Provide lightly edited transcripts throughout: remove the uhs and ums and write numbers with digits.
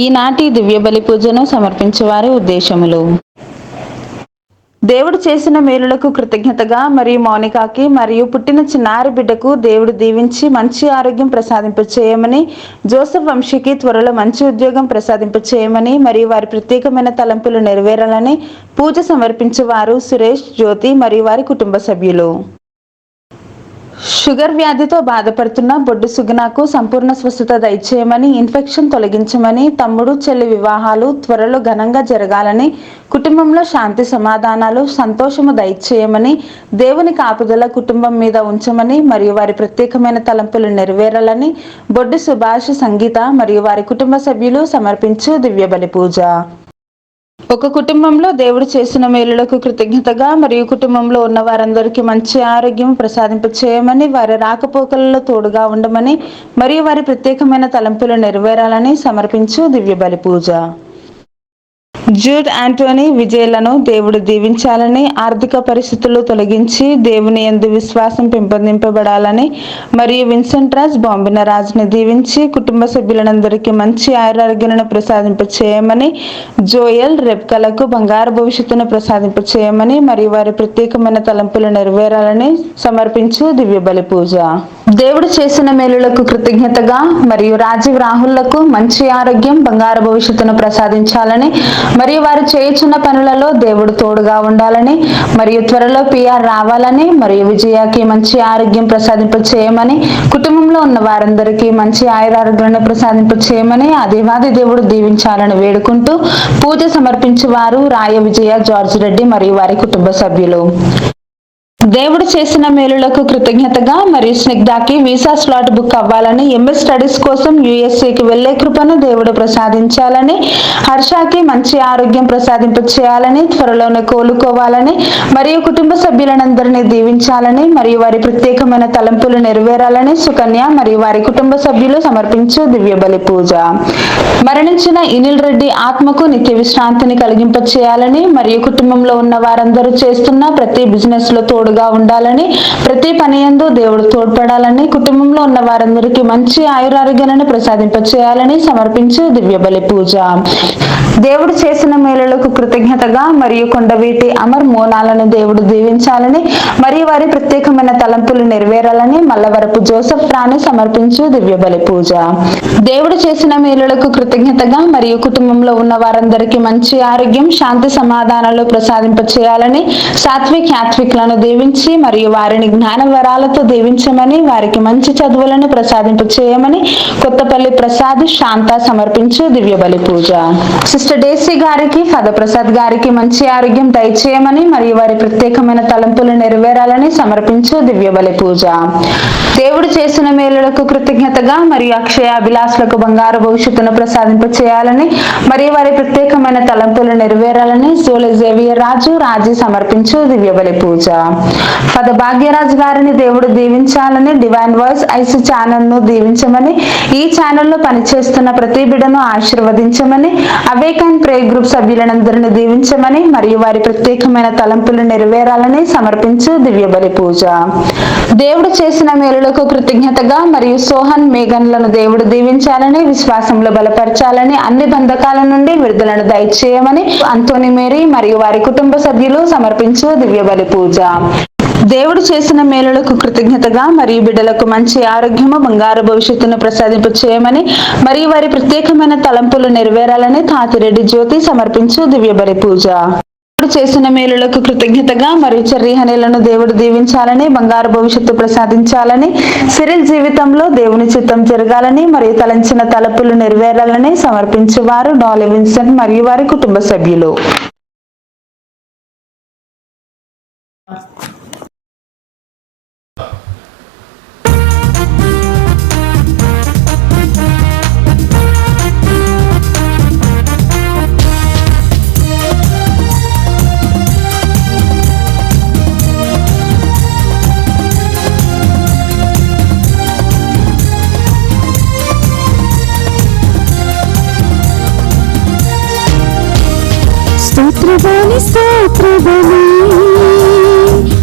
ఈనాటి దివ్య బలి పూజను సమర్పించేవారి ఉద్దేశములు. దేవుడు చేసిన మేలులకు కృతజ్ఞతగా మరియు మౌనికాకి మరియు పుట్టిన చిన్నారి బిడ్డకు దేవుడు దీవించి మంచి ఆరోగ్యం ప్రసాదింపచేయమని, జోసెఫ్ వంశీకి త్వరలో మంచి ఉద్యోగం ప్రసాదింపచేయమని మరియు వారి ప్రత్యేకమైన తలంపులు నెరవేరాలని పూజ సమర్పించేవారు సురేష్, జ్యోతి మరియు వారి కుటుంబ సభ్యులు. షుగర్ వ్యాధితో బాధపడుతున్న బొడ్డు సుగుణకు సంపూర్ణ స్వస్థత దయచేయమని, ఇన్ఫెక్షన్ తొలగించమని, తమ్ముడు చెల్లి వివాహాలు త్వరలో ఘనంగా జరగాలని, కుటుంబంలో శాంతి సమాధానాలు సంతోషము దయచేయమని, దేవుని కాపుదల కుటుంబం మీద ఉంచమని మరియు వారి ప్రత్యేకమైన తలంపులు నెరవేరాలని బొడ్డు సుభాష్, సంగీత మరియు వారి కుటుంబ సభ్యులు సమర్పించు దివ్య బలి పూజ. ఒక కుటుంబంలో దేవుడు చేసిన మేలులకు కృతజ్ఞతగా మరియు కుటుంబంలో ఉన్న వారందరికీ మంచి ఆరోగ్యం ప్రసాదింపచేయమని, వారి రాకపోకలలో తోడుగా ఉండమని మరియు వారి ప్రత్యేకమైన తలంపులు నెరవేరాలని సమర్పించు దివ్య బలి పూజ. జూడ్ ఆంటోనీ విజయలను దేవుడు దీవించాలని, ఆర్థిక పరిస్థితులు తొలగించి దేవుని యందు విశ్వాసం పెంపొందింపబడాలని మరియు విన్సెంట్ రాజ్, బాంబిన రాజ్ని దీవించి కుటుంబ సభ్యులందరికీ మంచి ఆరోగ్యాలను ప్రసాదింపచేయమని, జోయల్, రెబ్కలకు బంగారు భవిష్యత్తును ప్రసాదింపచేయమని మరియు వారి ప్రత్యేకమైన తలంపులు నెరవేరాలని సమర్పించు దివ్య బలి పూజ. దేవుడు చేసిన మేలులకు కృతజ్ఞతగా మరియు రాజీవ్ రాహుల్లకు మంచి ఆరోగ్యం, బంగారు భవిష్యత్తును ప్రసాదించాలని మరియు వారు చేయుచున్న పనులలో దేవుడు తోడుగా ఉండాలని మరియు త్వరలో పిఆర్ రావాలని మరియు విజయకి మంచి ఆరోగ్యం ప్రసాదింపచేయమని, కుటుంబంలో ఉన్న వారందరికీ మంచి ఆయురారోగ్యాలను ప్రసాదింపచేయమని ఆ దేవాది దేవుడు దీవించాలని వేడుకుంటూ పూజ సమర్పించేవారు రాయ విజయ, జార్జ్ రెడ్డి మరియు వారి కుటుంబ సభ్యులు. దేవుడు చేసిన మేలులకు కృతజ్ఞతగా మరియు స్నిగ్ధాకి వీసా స్లాట్ బుక్ అవ్వాలని, ఎంఎస్ స్టడీస్ కోసం యుఎస్ఏకి వెళ్లే కృపను దేవుడు ప్రసాదించాలని, హర్షాకి మంచి ఆరోగ్యం ప్రసాదింపచేయాలని, త్వరలోనే కోలుకోవాలని మరియు కుటుంబ సభ్యులందరినీ దీవించాలని మరియు వారి ప్రత్యేకమైన తలంపులు నెరవేరాలని సుకన్య మరియు వారి కుటుంబ సభ్యులు సమర్పించు దివ్య బలి పూజ. మరణించిన ఇనిల్ రెడ్డి ఆత్మకు నిత్య విశ్రాంతిని కలిగింపచేయాలని మరియు కుటుంబంలో ఉన్న వారందరూ చేస్తున్న ప్రతి బిజినెస్ లో తోడుగా ఉండాలని, ప్రతి పని యందు దేవుడు తోడ్పడాలని, కుటుంబంలో ఉన్న వారందరికీ మంచి ఆయురారోగ్యాలను ప్రసాదింపచేయాలని సమర్పించు దివ్య బలి పూజ. దేవుడు చేసిన మేలులకు కృతజ్ఞతగా మరియు కొండవీటి అమర్ మోనాలను దేవుడు దీవించాలని మరియు వారి ప్రత్యేకమైన తలంపులు నెరవేరాలని మల్లవరపు జోసెఫ్ రాణి సమర్పించు దివ్య బలి పూజ. దేవుడు చేసిన మేలులకు కృతజ్ఞతగా మరియు కుటుంబంలో ఉన్న వారందరికీ మంచి ఆరోగ్యం, శాంతి సమాధానాలు ప్రసాదింపచేయాలని సాత్విక్, యాత్విక్లను దీవించి మరియు వారిని జ్ఞాన వరాలతో దీవించమని, వారికి మంచి చదువులను ప్రసాదింపచేయమని కొత్తపల్లి ప్రసాద్, శాంత సమర్పించు దివ్య బలి పూజ. సిస్టర్ డేసీ గారికి, ఫాదర్ ప్రసాద్ గారికి మంచి ఆరోగ్యం దయచేయమని మరియు వారి ప్రత్యేకమైన తలంపులు నెరవేరాలని సమర్పించు దివ్య బలి పూజ. దేవుడు చేసిన మేలులకు కృతజ్ఞతగా మరియు అక్షయ అభిలాషులకు బంగారు భవిష్యత్తును ప్రసాదింపచేయాలని మరియు వారి ప్రత్యేకమైన తలంపులు నెరవేరాలని సోలె జేవియర్ రాజు, రాజీ సమర్పించు దివ్య బలి పూజ. ఫాదర్ భాగ్యరాజ్ గారిని దేవుడు దీవించాలని, డివైన్ వాయిస్ ఐసి ఛానల్ ను దీవించమని, ఈ ఛానల్లో పనిచేస్తున్న ప్రతి బిడ్డను ఆశీర్వదించమని, అవేకన్ ప్రే గ్రూప్ సభ్యులందరినీ దీవించమని మరియు వారి ప్రత్యేకమైన తలంపులు నెరవేరాలని సమర్పించు దివ్య బలి పూజ. దేవుడు చేసిన మేలులకు కృతజ్ఞతగా మరియు సోహన్, మేఘన్లను దేవుడు దీవించాలని, విశ్వాసంలో బలపరచాలని, అన్ని బంధకాల నుండి విడుదలను దయచేయమని అంతోని మేరీ మరియు వారి కుటుంబ సభ్యులు సమర్పించు దివ్య బలి పూజ. దేవుడు చేసిన మేలులకు కృతజ్ఞతగా మరియు బిడ్డలకు మంచి ఆరోగ్యము, బంగారు భవిష్యత్తును ప్రసాదింపచేయమని మరియు వారి ప్రత్యేకమైన తలంపులు నెరవేరాలని తాతిరెడ్డి జ్యోతి సమర్పించు దివ్య బలి పూజ. దేవుడు చేసిన మేలులకు కృతజ్ఞతగా మరియు చెర్రీహనేలను దేవుడు దీవించాలని, బంగారు భవిష్యత్తు ప్రసాదించాలని, సిరిల్ జీవితంలో దేవుని చిత్తం జరగాలని మరియు తలంచిన తలంపులు నెరవేరాలని సమర్పించేవారు డాలీ విన్సెంట్ మరియు వారి కుటుంబ సభ్యులు. స్తోత్రబలి స్తోత్రబలి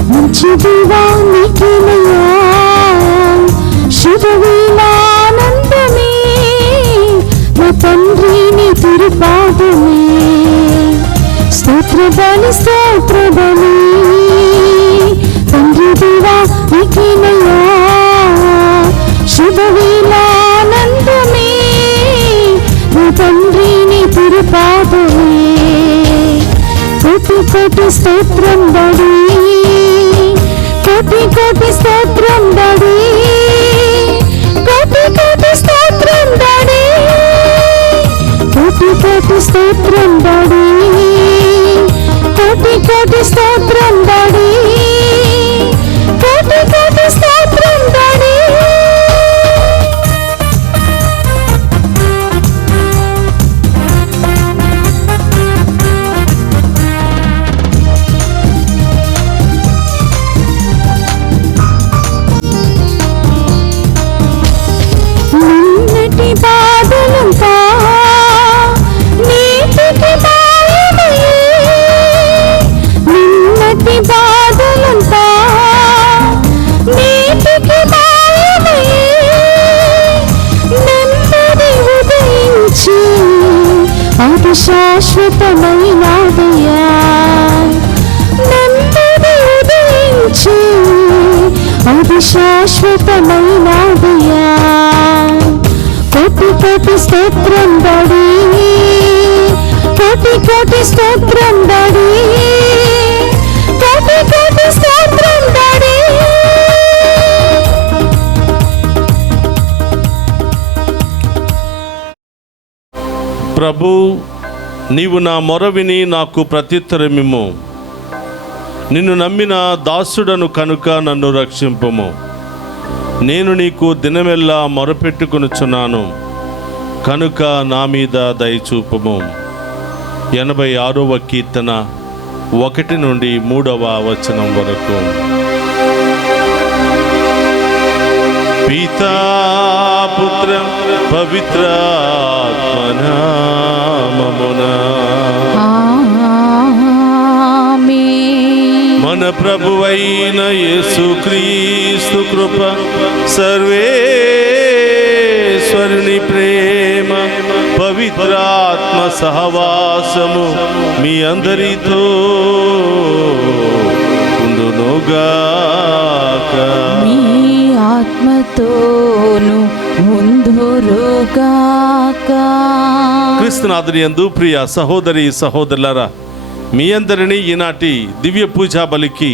మంచి దీవానికినయ్యా, శుభవేళానందమే నా తండ్రి తిరుపాదమే స్తోత్ర బలి తండ్రి దివా నీకేనయ్యా శుభవేళానందమే నీ తండ్రి నీ తిరుపాదమే కోటి కోటి స్తోత్రం బడి కోటి కోటి స్తోత్రం బడి కోటి కోటి స్తోత్రం బడి కోటి కోటి స్తోత్రం బడి కోటి కోటి స్తోత్రం బడి కోటి కోటి స్తోత్రం బడి శాశ్వతమైనదయ్యా నెమ్మది ఉదయించి అది శాశ్వతమైనదయ్యా కోటి కోటి స్తోత్రం బడి కోటి కోటి స్తోత్రం బడి కోటి కోటి స్తోత్రం బడి ప్రభు, నీవు నా మొర విని నాకు ప్రత్యుత్తరమిమ్ము. నిన్ను నమ్మిన దాసుడను కనుక నన్ను రక్షింపుము. నేను నీకు దినమెల్లా మొరపెట్టుకొనుచున్నాను కనుక నా మీద దయచూపుము. 86వ కీర్తన 1 నుండి 3వ వచనం వరకు. పితా పుత్ర పవిత్రాత్మనామమున మన ప్రభువైన యేసుక్రీస్తు కృప, సర్వేశ్వరుని ప్రేమ, పవిత్రాత్మ సహవాసము మీ అందరితో ఉండునుగాక. మీ ఆత్మతోను ఉందురుగాక. క్రీస్తునాథుని యందు ప్రియ సహోదరి సహోదరులారా, మీ అందరినీ ఈనాటి దివ్య పూజా బలికి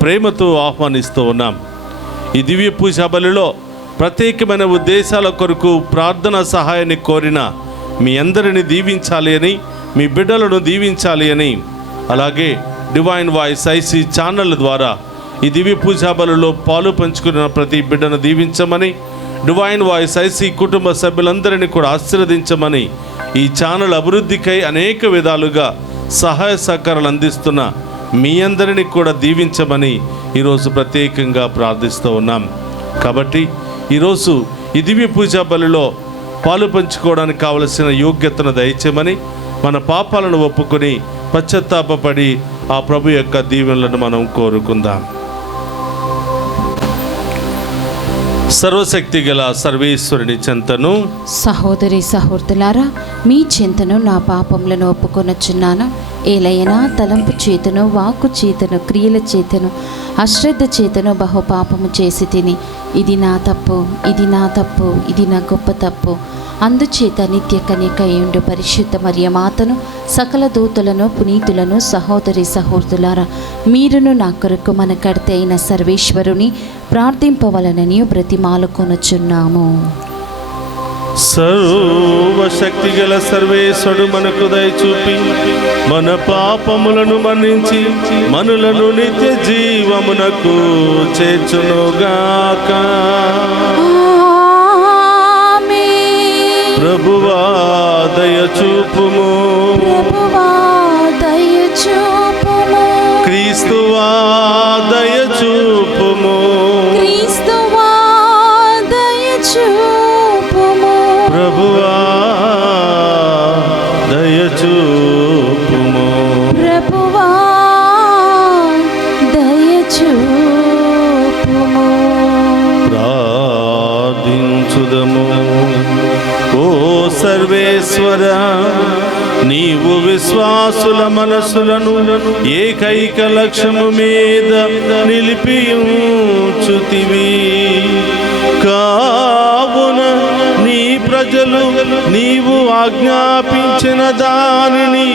ప్రేమతో ఆహ్వానిస్తూ ఉన్నాం. ఈ దివ్య పూజా బలిలో ప్రత్యేకమైన ఉద్దేశాల కొరకు ప్రార్థన సహాయాన్ని కోరిన మీ అందరిని దీవించాలి అని, మీ బిడ్డలను దీవించాలి అని, అలాగే డివైన్ వాయిస్ ఐసీ ఛానల్ ద్వారా ఈ దివ్య పూజా బలిలో పాలు పంచుకున్న ప్రతి బిడ్డను దీవించమని, డివైన్ వాయిస్ ఐసీ కుటుంబ సభ్యులందరినీ కూడా ఆశీర్వదించమని, ఈ ఛానల్ అభివృద్ధికై అనేక విధాలుగా సహాయ సహకారాలు అందిస్తున్న మీ అందరినీ కూడా దీవించమని ఈరోజు ప్రత్యేకంగా ప్రార్థిస్తూ ఉన్నాం. కాబట్టి ఈరోజు ఈ దివ్య పూజా బలిలో పాలు పంచుకోవడానికి కావలసిన యోగ్యతను దయచేయమని, మన పాపాలను ఒప్పుకొని పశ్చాత్తాపపడి ఆ ప్రభు యొక్క దీవెనలను మనం కోరుకుందాం. సర్వశక్తి గల సర్వేశ్వరుని చెంతను, సహోదరి సహోదరులారా, మీ చింతను నా పాపములను ఒప్పుకొనొచ్చున్నాను. ఏలైనా తలంపు చేతను, వాక్కు చేతను, క్రియల చేతను, అశ్రద్ధ చేతను బహుపాపము చేసి తిని, ఇది నా తప్పు, ఇది నా తప్పు, ఇది నా గొప్ప తప్పు. అందుచేత నిత్య కన్యకయుండు పరిశుద్ధ మరియమాతను, సకల దూతలను, పునీతులను, సహోదరి సహోదరులారా, మీరును నా కొరకు మన కర్త అయిన సర్వేశ్వరుని ప్రార్థింపవలనని బ్రతిమాలుకొనుచున్నాము. సర్వశక్తి గల సర్వేశ్వరుడు మనకు దయచూపి మన పాపములను మన్నించి మనులను నిత్య జీవమునకు చేర్చునుగాక. ప్రభువా దయచూపుము, ప్రభువా దయచూపుము, క్రీస్తువా దయచూపుము, క్రీస్తువా దయచూపుము, ప్రభువా దయచూపుము, ప్రభువా దయచూపుము. ప్రార్థించుదము. ఓ సర్వేశ్వర, నీవు విశ్వాసుల మనసులను ఏకైక లక్ష్యము మీద నిలిపియుచుతివి. కావున నీ ప్రజలు నీవు ఆజ్ఞాపించిన దానిని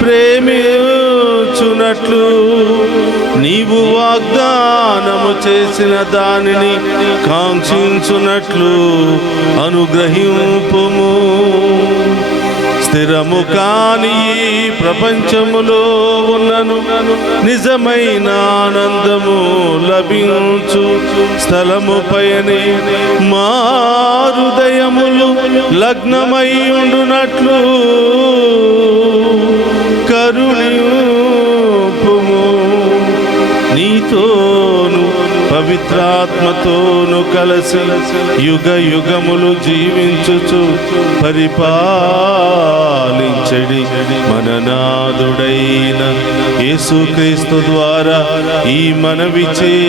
ప్రేమించునట్లు, నీవు వాగ్దానము చేసిన దానిని కాంక్షించునట్లు అనుగ్రహింపుము. స్థిరము కాని ఈ ప్రపంచములో ఉన్నను నిజమైన ఆనందము లభించు స్థలముపైనే మా హృదయములు లగ్నమై ఉండునట్లు కరుణింపుము. నీతోను పవిత్రాత్మతోను కలసి యుగ యుగములు జీవించుచు పరిపాలించడి మన నాథుడైన యేసుక్రీస్తు ద్వారా ఈ మనవి చేయుచున్నాము.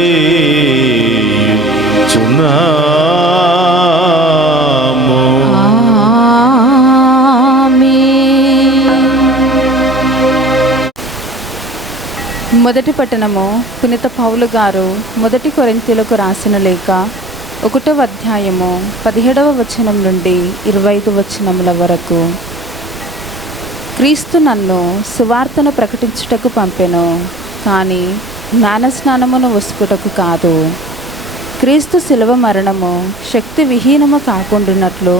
మొదటి పట్టణము పునీత పౌలు గారు మొదటి కొరింథీయులకు రాసిన లేఖ 1వ అధ్యాయము 17వ వచనం నుండి 25 వచనముల వరకు. క్రీస్తు నన్ను సువార్తను ప్రకటించుటకు పంపెను, కానీ జ్ఞానస్నానమును వసుకుటకు కాదు. క్రీస్తు శిలువ మరణము శక్తి విహీనము కాకుండానట్లు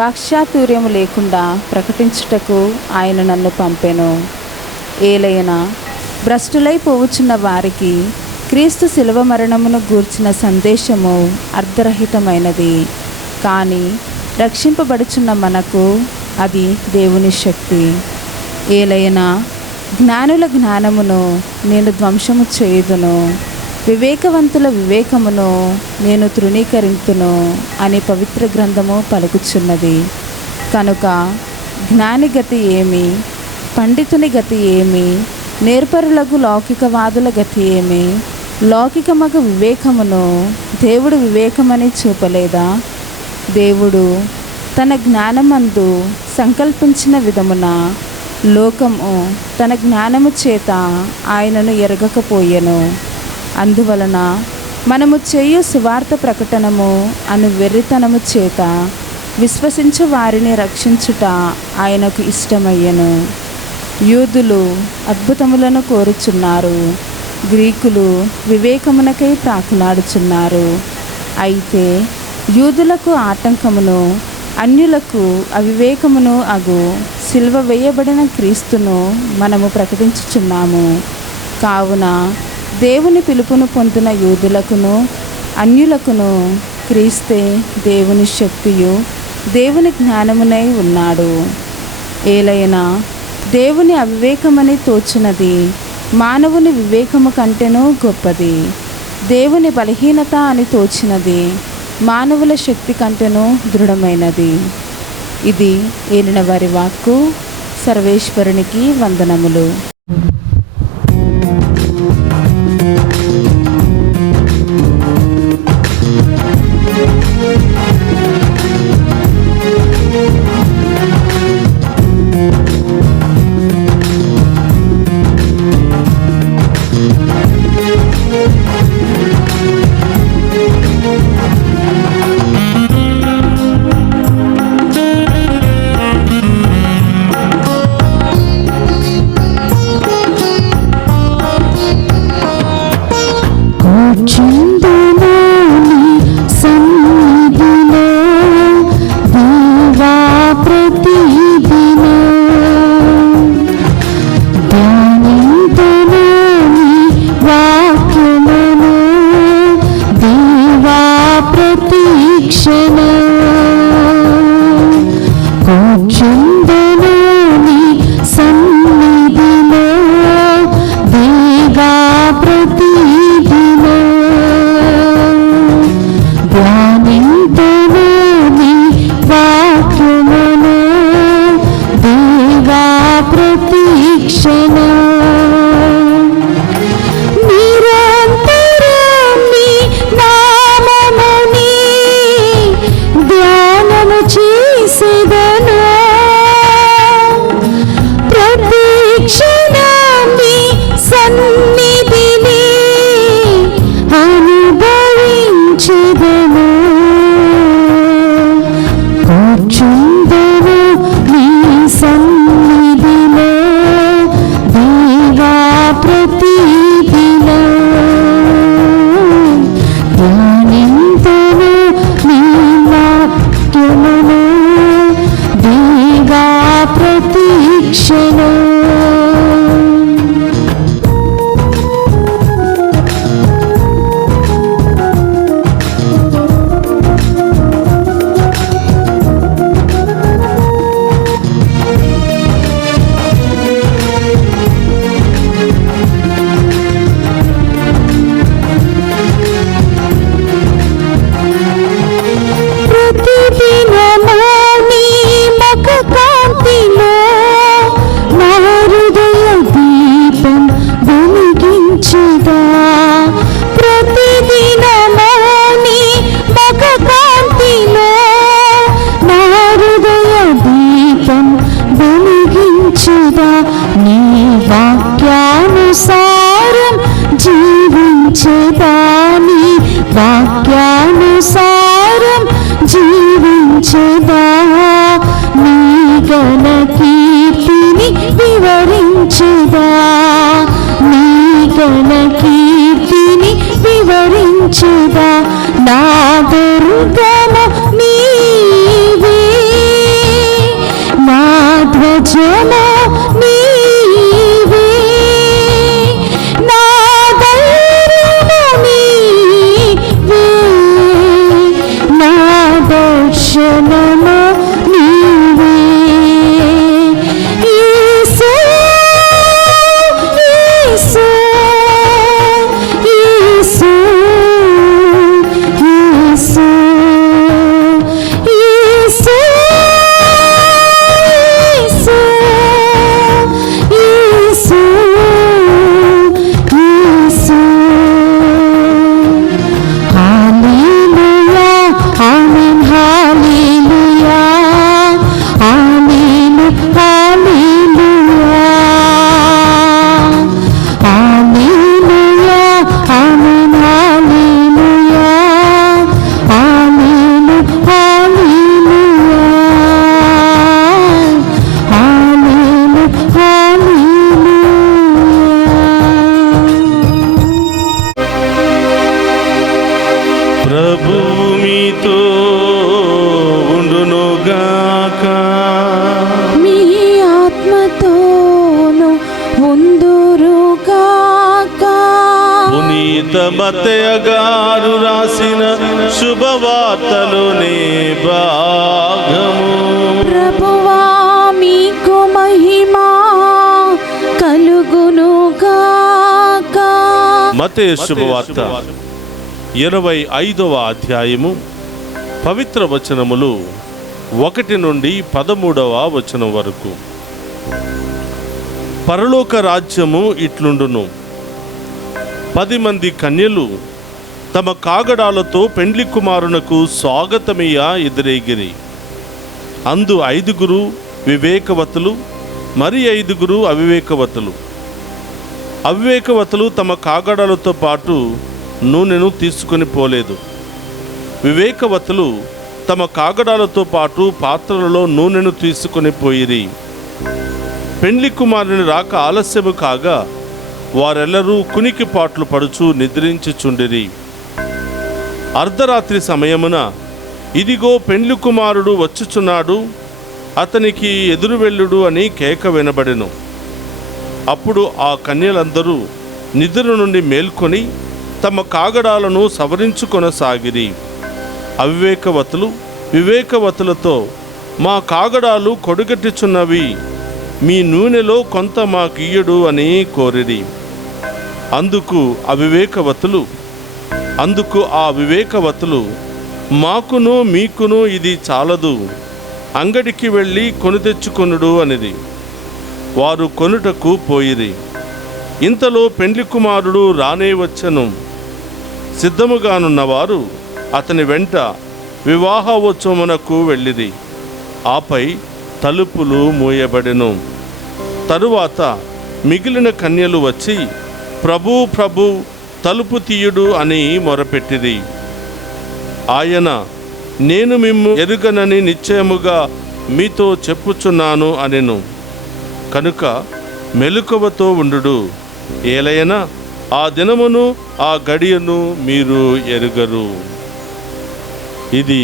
వాక్చాతుర్యము లేకుండా ప్రకటించుటకు ఆయన నన్ను పంపెను. ఏలైనా భ్రష్టులై పోవుచున్న వారికి క్రీస్తు శిలువ మరణమును గూర్చిన సందేశము అర్ధరహితమైనది, కానీ రక్షింపబడుచున్న మనకు అది దేవుని శక్తి. ఏలైనా జ్ఞానుల జ్ఞానమును నేను ధ్వంసము చేయుదును, వివేకవంతుల వివేకమును నేను తృణీకరింతును అని పవిత్ర గ్రంథము పలుకుచున్నది. కనుక జ్ఞాని గతి ఏమి, పండితుని గతి ఏమి, నేర్పరులకు లౌకికవాదుల గతి ఏమి? లౌకికమగు వివేకమును దేవుడు వివేకమని చూపలేదా? దేవుడు తన జ్ఞానమందు సంకల్పించిన విధమున లోకము తన జ్ఞానము చేత ఆయనను ఎరగకపోయెను. అందువలన మనము చేయు సువార్త ప్రకటనము అను వెర్రితనము చేత విశ్వసించు వారిని రక్షించుట ఆయనకు ఇష్టమయ్యెను. యూదులు అద్భుతములను కోరుచున్నారు, గ్రీకులు వివేకమునకై ప్రాకులాడుచున్నారు. అయితే యూదులకు ఆటంకమును అన్యులకు అవివేకమును అగు సిలువ వేయబడిన క్రీస్తును మనము ప్రకటించుచున్నాము. కావున దేవుని పిలుపును పొందిన యూదులకును అన్యులకును క్రీస్తే దేవుని శక్తియు దేవుని జ్ఞానమునై ఉన్నాడు. ఏలైనా దేవుని అవివేకమని తోచున్నది మానవుని వివేకము కంటేనూ గొప్పది. దేవుని బలహీనత అని తోచినది మానవుల శక్తి కంటేనూ దృఢమైనది. ఇది ఏలిన వారి వాక్కు. సర్వేశ్వరునికి వందనములు. చేసేదను నిరీక్షను. వాక్యానుసారం జీవించేదా, నీ వాక్యానుసారం జీవించేదా, నీ ఘన కీర్తిని వివరించేదా, నీ ఘన కీర్తిని వివరించేదా. నా దుర్గము నీవే, నా ధ్వజము నీవే, నా ధైర్యము నీవే, నా దర్శనము నీవే. యేసు, యేసు, యేసు, యేసు, యేసు, యేసు, యేసు. హల్లెలూయా, ఆమేన్, హల్లెలూయా, ఆమేన్, హల్లెలూయా, హల్లెలూయా, ఆమేన్, హల్లెలూయా, ఆమేన్, హల్లెలూయా, ఆమేన్, హల్లెలూయా. ప్రభువు మీతో ఉండునుగాక. మీ ఆత్మతోను ఉందురుగాక. పునీత మత్తయి గారు రాసిన శుభవార్తలోని భాగము. ప్రభువా మీకు మహిమ కలుగునుగాక. మత్తయి శుభవార్త 25వ అధ్యాయము పవిత్ర వచనములు 1 నుండి 13వ వచనం వరకు. పరలోక రాజ్యము ఇట్లుండును. 10 మంది కన్యలు తమ కాగడాలతో పెండ్లి కుమారునకు స్వాగతమియ ఎదురేగిరి. అందు 5 వివేకవతులు, మరి 5 అవివేకవతులు. అవివేకవతులు తమ కాగడాలతో పాటు నూనెను తీసుకొని పోలేదు. వివేకవతులు తమ కాగడాలతో పాటు పాత్రలలో నూనెను తీసుకొని పోయిరి. పెండ్లి కుమారుని రాక ఆలస్యము కాగా వారెల్లరూ కునికి పాట్లు పడుచు నిద్రించుచుండిరి. అర్ధరాత్రి సమయమున, ఇదిగో పెండ్లి కుమారుడు వచ్చుచున్నాడు, అతనికి ఎదురు వెళ్ళుడు అని కేక వినబడెను. అప్పుడు ఆ కన్యలందరూ నిద్ర నుండి మేల్కొని తమ కాగడాలను సవరించుకొనసాగిరి. అవివేకవతులు వివేకవతులతో, మా కాగడాలు కొడుగట్టుచున్నవి, మీ నూనెలో కొంత మాకియ్యడు అని కోరిరి. అందుకు ఆ వివేకవతులు, మాకును మీకును ఇది చాలదు, అంగడికి వెళ్ళి కొని తెచ్చుకొనుడు అనిది. వారు కొనుటకు పోయిరి. ఇంతలో పెండ్లి కుమారుడు రానే వచ్చెను. సిద్ధముగానున్నవారు అతని వెంట వివాహోత్సవమునకు వెళ్ళిరి. ఆపై తలుపులు మూయబడెను. తరువాత మిగిలిన కన్యలు వచ్చి, ప్రభు ప్రభు, తలుపు తీయుడు అని మొరపెట్టిరి. ఆయన, నేను మిమ్ము ఎరుగనని నిశ్చయముగా మీతో చెప్పుచున్నాను అనెను. కనుక మెలకువతో ఉండుడు, ఏలైనా ఆ దినమును ఆ గడియను మీరు ఎరుగరు. ఇది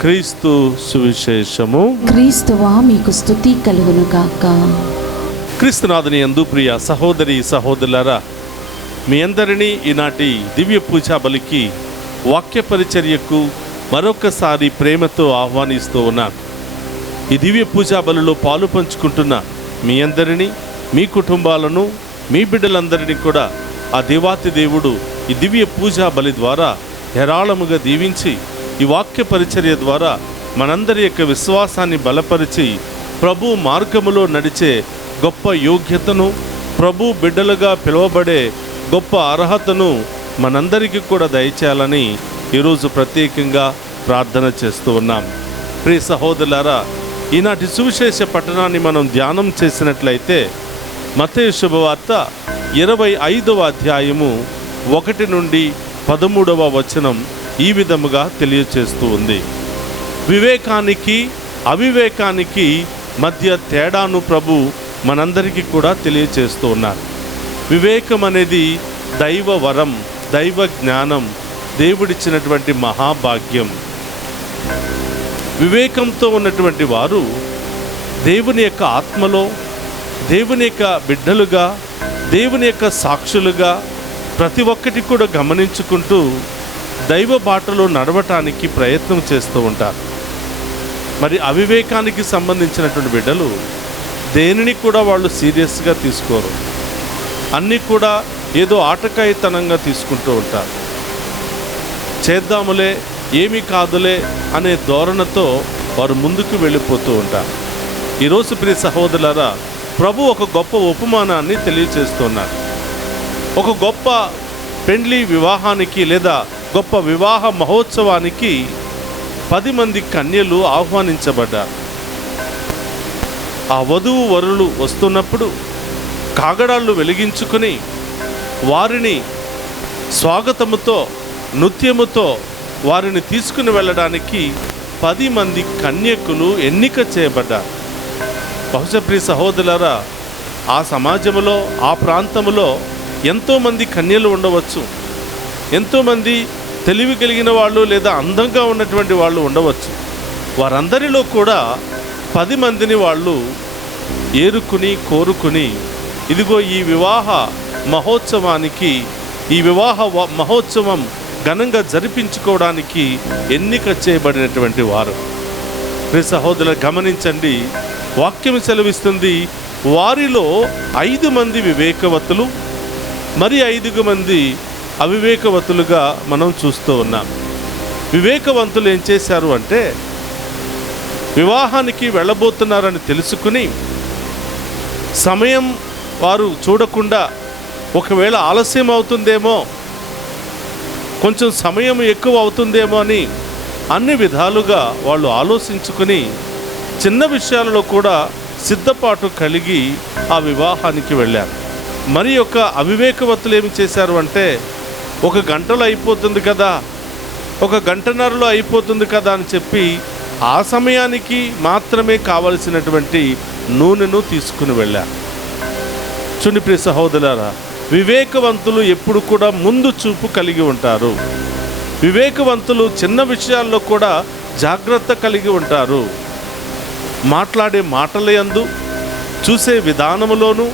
క్రీస్తు సువిశేషము. క్రీస్తువా మీకు స్తుతి కలుగును గాక. క్రీస్తునాథుని యందు ప్రియ సహోదరి సహోదరులారా, మీ అందరినీ ఈనాటి దివ్య పూజా బలికి వాక్య పరిచర్యకు మరొకసారి ప్రేమతో ఆహ్వానిస్తూ ఉన్నాను. ఈ దివ్య పూజా బలిలో పాలు పంచుకుంటున్న మీ అందరినీ, మీ కుటుంబాలను, మీ బిడ్డలందరినీ కూడా ఆ దేవాతి దేవుడు ఈ దివ్య పూజా బలి ద్వారా హేరాళముగా దీవించి ఈ వాక్య పరిచర్య ద్వారా మనందరి యొక్క విశ్వాసాన్ని బలపరిచి ప్రభు మార్గములో నడిచే గొప్ప యోగ్యతను, ప్రభు బిడ్డలుగా పిలువబడే గొప్ప అర్హతను మనందరికీ కూడా దయచేయాలని ఈరోజు ప్రత్యేకంగా ప్రార్థన చేస్తూ ఉన్నాం. ప్రియ సహోదరులారా, ఈనాటి సువిశేష పట్టణాన్ని మనం ధ్యానం చేసినట్లయితే మత్తయి శుభవార్త 25వ అధ్యాయము 1 నుండి 13వ వచనం ఈ విధముగా తెలియచేస్తూ ఉంది. వివేకానికి అవివేకానికి మధ్య తేడాను ప్రభు మనందరికీ కూడా తెలియచేస్తూ ఉన్నారు. వివేకం అనేది దైవ వరం, దైవ జ్ఞానం, దేవుడిచ్చినటువంటి మహాభాగ్యం. వివేకంతో ఉన్నటువంటి వారు దేవుని యొక్క ఆత్మలో, దేవుని యొక్క బిడ్డలుగా, దేవుని యొక్క సాక్షులుగా ప్రతి ఒక్కటి కూడా గమనించుకుంటూ దైవ బాటలో నడవటానికి ప్రయత్నం చేస్తూ ఉంటారు. మరి అవివేకానికి సంబంధించినటువంటి బిడ్డలు దేనిని కూడా వాళ్ళు సీరియస్గా తీసుకోరు. అన్నీ కూడా ఏదో ఆటకాయితనంగా తీసుకుంటూ ఉంటారు. చేద్దాములే, ఏమీ కాదులే అనే ధోరణితో వారు ముందుకు వెళ్ళిపోతూ ఉంటారు. ఈరోజు ప్రియ సహోదరులారా, ప్రభు ఒక గొప్ప ఉపమానాన్ని తెలియచేస్తున్నారు. ఒక గొప్ప పెండ్లి వివాహానికి లేదా గొప్ప వివాహ మహోత్సవానికి 10 మంది కన్యలు ఆహ్వానించబడ్డారు. ఆ వధువు వరులు వస్తున్నప్పుడు కాగడాళ్ళు వెలిగించుకుని వారిని స్వాగతముతో, నృత్యముతో వారిని తీసుకుని వెళ్ళడానికి 10 మంది కన్యకులు ఎన్నిక చేయబడ్డారు. బహుశా ప్రియ సహోదరులారా, ఆ సమాజంలో, ఆ ప్రాంతంలో ఎంతోమంది కన్యలు ఉండవచ్చు, ఎంతోమంది తెలివి కలిగిన వాళ్ళు లేదా అందంగా ఉన్నటువంటి వాళ్ళు ఉండవచ్చు. వారందరిలో కూడా 10 మందిని వాళ్ళు ఏరుకుని కోరుకుని ఇదిగో ఈ వివాహ మహోత్సవానికి, ఈ వివాహ మహోత్సవం ఘనంగా జరిపించుకోవడానికి ఎన్నిక చేయబడినటువంటి వారు. ప్రియ సహోదరులు గమనించండి, వాక్యం సెలవిస్తుంది, వారిలో 5 మంది వివేకవతులు, మరి 5 మంది అవివేకవతులుగా మనం చూస్తూ ఉన్నాం. వివేకవంతులు ఏం చేశారు అంటే, వివాహానికి వెళ్ళబోతున్నారని తెలుసుకుని సమయం వారు చూడకుండా, ఒకవేళ ఆలస్యం అవుతుందేమో, కొంచెం సమయం ఎక్కువ అవుతుందేమో అని అన్ని విధాలుగా వాళ్ళు ఆలోచించుకుని చిన్న విషయాలలో కూడా సిద్ధపాటు కలిగి ఆ వివాహానికి వెళ్ళారు. మరి యొక్క అవివేకవతులు ఏమి చేశారు అంటే, 1 గంటలో అయిపోతుంది కదా, 1 గంటన్నరలో అయిపోతుంది కదా అని చెప్పి ఆ సమయానికి మాత్రమే కావలసినటువంటి నూనెను తీసుకుని వెళ్ళారు. చూడండి ప్రియ సహోదరులారా, వివేకవంతులు ఎప్పుడు కూడా ముందు చూపు కలిగి ఉంటారు. వివేకవంతులు చిన్న విషయాల్లో కూడా జాగ్రత్త కలిగి ఉంటారు. మాట్లాడే మాటల యందు, చూసే విధానములోను,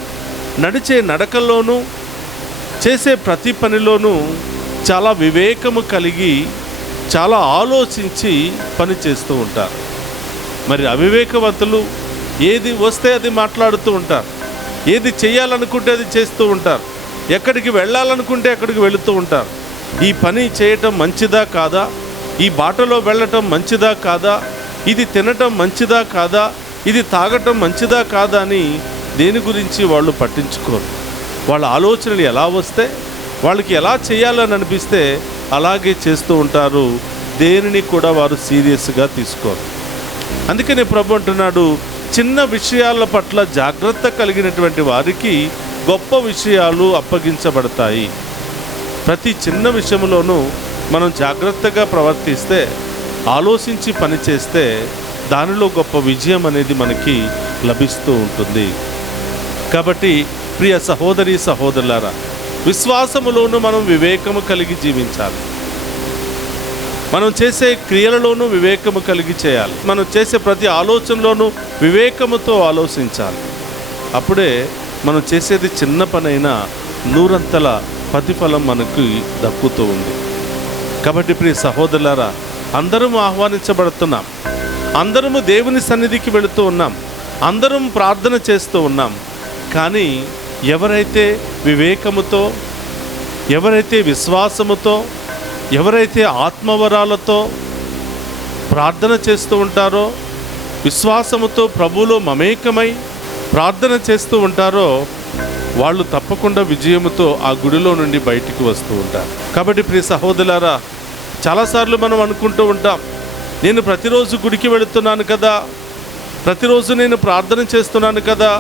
నడిచే నడకల్లోనూ, చేసే ప్రతి పనిలోనూ చాలా వివేకము కలిగి, చాలా ఆలోచించి పని చేస్తూ ఉంటారు. మరి అవివేకవంతులు ఏది వస్తే అది మాట్లాడుతూ ఉంటారు, ఏది చేయాలనుకుంటే అది చేస్తూ ఉంటారు, ఎక్కడికి వెళ్ళాలనుకుంటే అక్కడికి వెళుతూ ఉంటారు. ఈ పని చేయటం మంచిదా కాదా, ఈ బాటలో వెళ్ళటం మంచిదా కాదా, ఇది తినటం మంచిదా కాదా, ఇది తాగటం మంచిదా కాదా అని దేని గురించి వాళ్ళు పట్టించుకోరు. వాళ్ళ ఆలోచనలు ఎలా వస్తే, వాళ్ళకి ఎలా చేయాలని అనిపిస్తే అలాగే చేస్తూ ఉంటారు. దేనిని కూడా వారు సీరియస్గా తీసుకోరు. అందుకనే ప్రభు అంటున్నాడు, చిన్న విషయాల పట్ల జాగ్రత్త కలిగినటువంటి వారికి గొప్ప విషయాలు అప్పగించబడతాయి. ప్రతి చిన్న విషయంలోనూ మనం జాగ్రత్తగా ప్రవర్తిస్తే, ఆలోచించి పనిచేస్తే దానిలో గొప్ప విజయం అనేది మనకి లభిస్తూ ఉంటుంది. కాబట్టి ప్రియ సహోదరి సహోదరులారా, విశ్వాసములోనూ మనం వివేకము కలిగి జీవించాలి. మనం చేసే క్రియలలోనూ వివేకము కలిగి చేయాలి. మనం చేసే ప్రతి ఆలోచనలోనూ వివేకముతో ఆలోచించాలి. అప్పుడే మనం చేసేది చిన్న పనైనా నూరంతల ప్రతిఫలం మనకు దక్కుతూ ఉంది. కాబట్టి ప్రియ సహోదరులారా, అందరం ఆహ్వానించబడుతున్నాం, అందరము దేవుని సన్నిధికి వెళుతూ ఉన్నాం, అందరం ప్రార్థన చేస్తూ ఉన్నాం. కానీ ఎవరైతే వివేకముతో, ఎవరైతే విశ్వాసముతో, ఎవరైతే ఆత్మవరాలతో ప్రార్థన చేస్తూ ఉంటారో, విశ్వాసముతో ప్రభువులో మమేకమై ప్రార్థన చేస్తూ ఉంటారో, వాళ్ళు తప్పకుండా విజయముతో ఆ గుడిలో నుండి బయటికి వస్తూ ఉంటారు. కాబట్టి ప్రియ సహోదరులారా, చాలాసార్లు మనం అనుకుంటూ ఉంటాం, నేను ప్రతిరోజు గుడికి వెళుతున్నాను కదా, ప్రతిరోజు నేను ప్రార్థన చేస్తున్నాను కదా,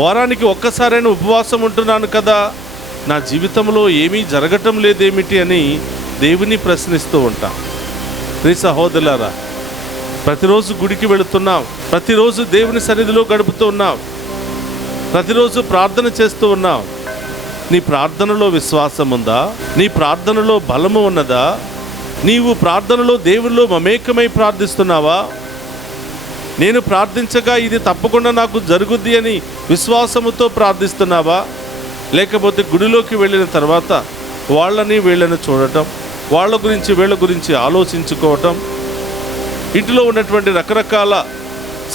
వారానికి ఒక్కసారైనా ఉపవాసం ఉంటున్నాను కదా, నా జీవితంలో ఏమీ జరగటం లేదేమిటి అని దేవుని ప్రశ్నిస్తూ ఉంటాం. ప్రియ సహోదరులారా, ప్రతిరోజు గుడికి వెళుతున్నాం, ప్రతిరోజు దేవుని సన్నిధిలో గడుపుతూ ఉన్నాం, ప్రతిరోజు ప్రార్థన చేస్తూ ఉన్నాం. నీ ప్రార్థనలో విశ్వాసం ఉందా? నీ ప్రార్థనలో బలము ఉన్నదా? నీవు ప్రార్థనలో దేవునిలో మమేకమై ప్రార్థిస్తున్నావా? నేను ప్రార్థించగా ఇది తప్పకుండా నాకు జరుగుద్ది అని విశ్వాసముతో ప్రార్థిస్తున్నావా? లేకపోతే గుడిలోకి వెళ్ళిన తర్వాత వాళ్ళని వీళ్ళని చూడటం, వాళ్ళ గురించి వీళ్ళ గురించి ఆలోచించుకోవటం, ఇంటిలో ఉన్నటువంటి రకరకాల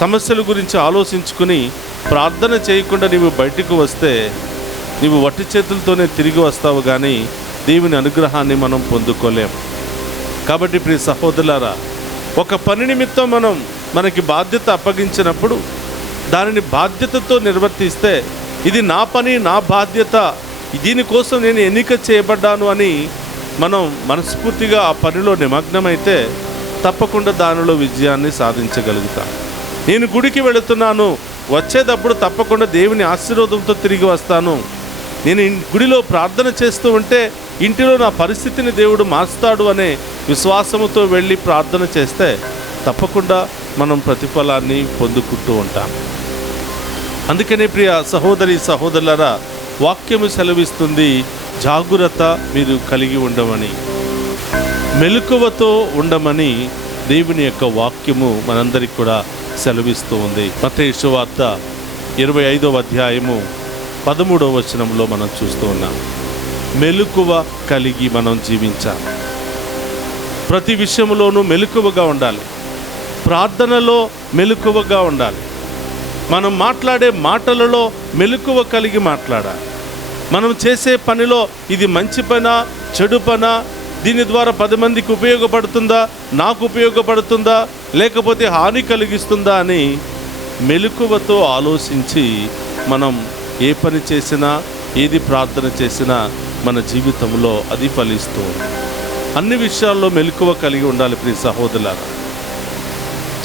సమస్యల గురించి ఆలోచించుకుని ప్రార్థన చేయకుండా నీవు బయటికి వస్తే నీవు వట్టి చేతులతోనే తిరిగి వస్తావు, కానీ దేవుని అనుగ్రహాన్ని మనం పొందుకోలేం. కాబట్టి ప్రియ సహోదరులారా, ఒక పని నిమిత్తం మనకి బాధ్యత అప్పగించినప్పుడు దానిని బాధ్యతతో నిర్వర్తిస్తే, ఇది నా పని, నా బాధ్యత, దీనికోసం నేను ఎన్నిక చేయబడ్డాను అని మనం మనస్ఫూర్తిగా ఆ పనిలో నిమగ్నమైతే తప్పకుండా దానిలో విజయాన్ని సాధించగలుగుతాం. నేను గుడికి వెళుతున్నాను, వచ్చేటప్పుడు తప్పకుండా దేవుని ఆశీర్వాదంతో తిరిగి వస్తాను, నేను గుడిలో ప్రార్థన చేస్తూ ఉంటే ఇంటిలో నా పరిస్థితిని దేవుడు మార్చుతాడు అనే విశ్వాసముతో వెళ్ళి ప్రార్థన చేస్తే తప్పకుండా మనం ప్రతిఫలాన్ని పొందుకుంటూ ఉంటాం. అందుకనే ప్రియ సహోదరి సహోదరులారా, వాక్యము సెలవిస్తుంది, జాగ్రత్త మీరు కలిగి ఉండమని, మెలకువతో ఉండమని దేవుని యొక్క వాక్యము మనందరికి కూడా సెలవిస్తూ ఉంది. మత్తయి సువార్త 25వ అధ్యాయము 13వ వచనంలో మనం చూస్తూ ఉన్నాం. మెలకువ కలిగి మనం జీవించాలి. ప్రతి విషయంలోనూ మెలకువగా ఉండాలి. ప్రార్థనలో మెలకువగా ఉండాలి. మనం మాట్లాడే మాటలలో మెలకువ కలిగి మాట్లాడాలి. మనం చేసే పనిలో ఇది మంచి పనా, చెడు పనా, దీని ద్వారా 10 మందికి ఉపయోగపడుతుందా, నాకు ఉపయోగపడుతుందా, లేకపోతే హాని కలిగిస్తుందా అని మెలకువతో ఆలోచించి మనం ఏ పని చేసినా, ఏది ప్రార్థన చేసినా మన జీవితంలో అది ఫలిస్తూ అన్ని విషయాల్లో మెలకువ కలిగి ఉండాలి. ప్రియ సహోదరులారా,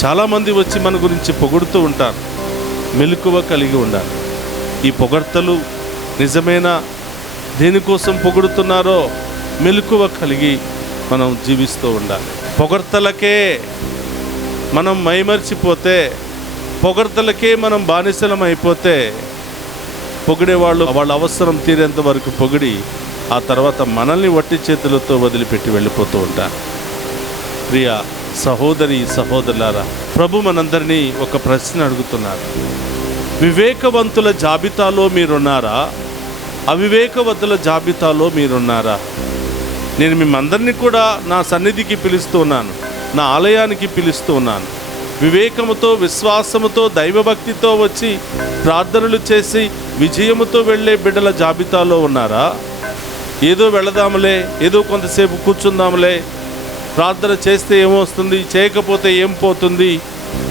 చాలామంది వచ్చి మన గురించి పొగుడుతూ ఉంటారు. మెలకువ కలిగి ఉండాలి. ఈ పొగడ్తలు నిజమేనా? దేనికోసం పొగుడుతున్నారో మెలకువ కలిగి మనం జీవిస్తూ ఉండాలి. పొగడ్తలకే మనం మైమర్చిపోతే, పొగడ్తలకే మనం బానిసలం అయిపోతే, పొగిడేవాళ్ళు వాళ్ళ అవసరం తీరేంత వరకు పొగిడి ఆ తర్వాత మనల్ని వట్టి చేతులతో వదిలిపెట్టి వెళ్ళిపోతూ ఉంటారు. ప్రియ సహోదరి సహోదరులారా, ప్రభు మనందరినీ ఒక ప్రశ్న అడుగుతున్నారు. వివేకవంతుల జాబితాలో మీరున్నారా? అవివేకవంతుల జాబితాలో మీరున్నారా? నేను మిమ్మందరినీ కూడా నా సన్నిధికి పిలుస్తూ ఉన్నాను, నా ఆలయానికి పిలుస్తూ ఉన్నాను. వివేకముతో, విశ్వాసముతో, దైవభక్తితో వచ్చి ప్రార్థనలు చేసి విజయముతో వెళ్ళే బిడ్డల జాబితాలో ఉన్నారా? ఏదో వెళదాములే, ఏదో కొంతసేపు కూర్చుందాములే, ప్రార్థన చేస్తే ఏమొస్తుంది, చేయకపోతే ఏం పోతుంది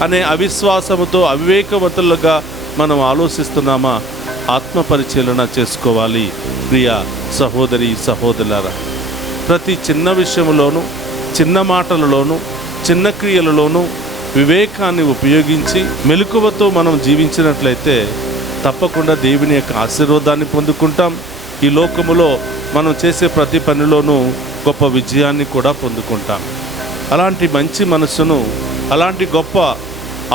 అనే అవిశ్వాసముతో అవివేకవంతులుగా మనం ఆలోచిస్తున్నామా? ఆత్మ పరిశీలన చేసుకోవాలి. ప్రియ సహోదరి సహోదరులారా, ప్రతి చిన్న విషయంలోనూ, చిన్న మాటలలోనూ, చిన్న క్రియలలోనూ వివేకాన్ని ఉపయోగించి మెలకువతో మనం జీవించినట్లయితే తప్పకుండా దేవుని యొక్క ఆశీర్వాదాన్ని పొందుకుంటాం. ఈ లోకములో మనం చేసే ప్రతి పనిలోనూ గొప్ప విజయాన్ని కూడా పొందుకుంటాం. అలాంటి మంచి మనస్సును, అలాంటి గొప్ప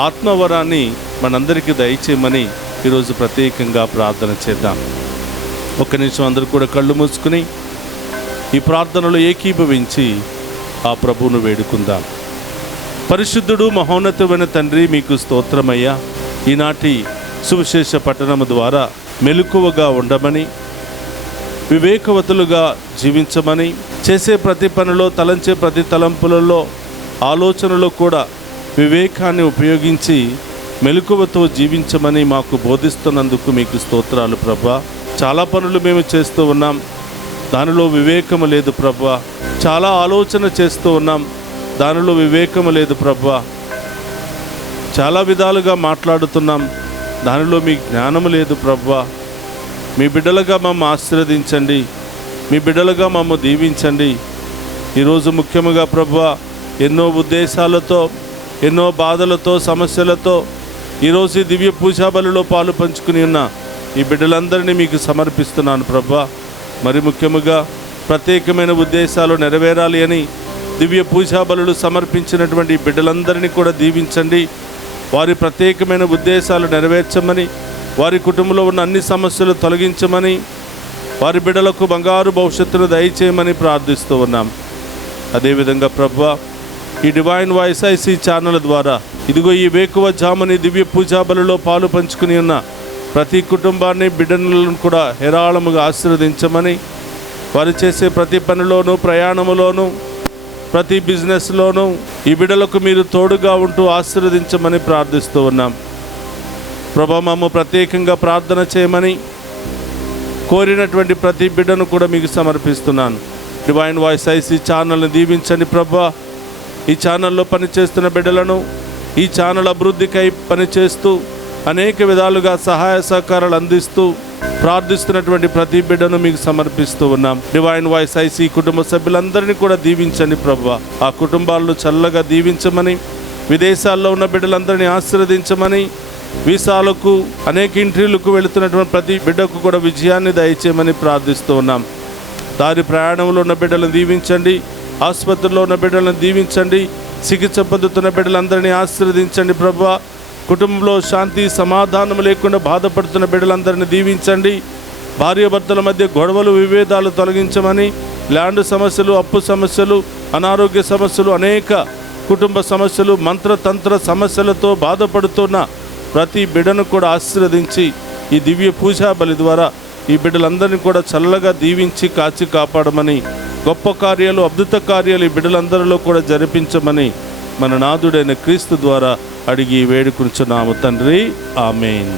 ఆత్మవరాన్ని మనందరికీ దయచేయమని ఈరోజు ప్రత్యేకంగా ప్రార్థన చేద్దాం. ఒక్క నిమిషం అందరూ కూడా కళ్ళు మూసుకుని ఈ ప్రార్థనలో ఏకీభవించి ఆ ప్రభువును వేడుకుందాం. పరిశుద్ధుడు మహోన్నతమైన తండ్రి, మీకు స్తోత్రమయ్యా. ఈనాటి సువిశేష పట్టణము ద్వారా మెలకువగా ఉండమని, వివేకవతులుగా జీవించమని, చేసే ప్రతి పనిలో, తలంచే ప్రతి తలంపులలో, ఆలోచనలో కూడా వివేకాన్ని ఉపయోగించి మెలకువతో జీవించమని మాకు బోధిస్తున్నందుకు మీకు స్తోత్రాలు ప్రభా. చాలా పనులు మేము చేస్తూ ఉన్నాం, దానిలో వివేకము లేదు ప్రభా. చాలా ఆలోచన చేస్తూ ఉన్నాం, దానిలో వివేకము లేదు ప్రభా. చాలా విధాలుగా మాట్లాడుతున్నాం, దానిలో మీ జ్ఞానము లేదు ప్రభా. మీ బిడ్డలుగా మమ్మ ఆశీర్వదించండి, మీ బిడ్డలుగా మమ్మ దీవించండి. ఈరోజు ముఖ్యముగా ప్రభా, ఎన్నో ఉద్దేశాలతో, ఎన్నో బాధలతో, సమస్యలతో ఈరోజు ఈ దివ్య పూజా బలిలో పాలు పంచుకుని ఉన్న ఈ బిడ్డలందరినీ మీకు సమర్పిస్తున్నాను ప్రభా. మరి ముఖ్యముగా ప్రత్యేకమైన ఉద్దేశాలు నెరవేరాలి అని దివ్య పూజా బలులు సమర్పించినటువంటి బిడ్డలందరినీ కూడా దీవించండి. వారి ప్రత్యేకమైన ఉద్దేశాలు నెరవేర్చమని, వారి కుటుంబంలో ఉన్న అన్ని సమస్యలు తొలగించమని, వారి బిడ్డలకు బంగారు భవిష్యత్తును దయచేయమని ప్రార్థిస్తూ ఉన్నాం. అదేవిధంగా ప్రభువా, ఈ డివైన్ వాయిస్ ఐసీ ఛానల్ ద్వారా ఇదిగో ఈ వేకువ జాముని దివ్య పూజా బలిలో పాలు పంచుకుని ఉన్న ప్రతి కుటుంబాన్ని, బిడ్డలను కూడా హేరాళముగా ఆశీర్వదించమని, వారు చేసే ప్రతి పనిలోనూ, ప్రయాణములోనూ, ప్రతి బిజినెస్లోనూ ఈ బిడ్డలకు మీరు తోడుగా ఉంటూ ఆశీర్వదించమని ప్రార్థిస్తూ ఉన్నాం. ప్రభా, మమ్మ ప్రత్యేకంగా ప్రార్థన చేయమని కోరినటువంటి ప్రతి బిడ్డను కూడా మీకు సమర్పిస్తున్నాను. డివైన్ వాయిస్ ఐసీ ఛానల్ని దీవించండి ప్రభా. ఈ ఛానల్లో పనిచేస్తున్న బిడ్డలను, ఈ ఛానల్ అభివృద్ధికై పనిచేస్తూ అనేక విధాలుగా సహాయ సహకారాలు అందిస్తూ ప్రార్థిస్తున్నటువంటి ప్రతి బిడ్డను మీకు సమర్పిస్తూ ఉన్నాం. డివైన్ వాయిస్ ఐసీ కుటుంబ సభ్యులందరినీ కూడా దీవించండి ప్రభా. ఆ కుటుంబాలను చల్లగా దీవించమని, విదేశాల్లో ఉన్న బిడ్డలందరినీ ఆశీర్వదించమని, వీసాలకు, అనేక ఇంటర్వ్యూలకు వెళుతున్నటువంటి ప్రతి బిడ్డకు కూడా విజయాన్ని దయచేయమని ప్రార్థిస్తూ ఉన్నాం. దారి ప్రయాణంలో ఉన్న బిడ్డలను దీవించండి, ఆసుపత్రిలో ఉన్న బిడ్డలను దీవించండి, చికిత్స పొందుతున్న బిడ్డలందరినీ ఆశీర్వదించండి ప్రభా. కుటుంబంలో శాంతి సమాధానం లేకుండా బాధపడుతున్న బిడ్డలందరినీ దీవించండి. భార్యాభర్తల మధ్య గొడవలు, విభేదాలు తొలగించమని, ల్యాండ్ సమస్యలు, అప్పు సమస్యలు, అనారోగ్య సమస్యలు, అనేక కుటుంబ సమస్యలు, మంత్రతంత్ర సమస్యలతో బాధపడుతున్న ప్రతి బిడ్డను కూడా ఆశీర్వదించి ఈ దివ్య పూజా బలి ద్వారా ఈ బిడ్డలందరినీ కూడా చల్లగా దీవించి కాచి కాపాడమని, గొప్ప కార్యాలు, అద్భుత కార్యాలు ఈ బిడ్డలందరిలో కూడా జరిపించమని మన నాథుడైన క్రీస్తు ద్వారా అడిగి వేడుకుంటున్నాము తండ్రి. ఆమేన్.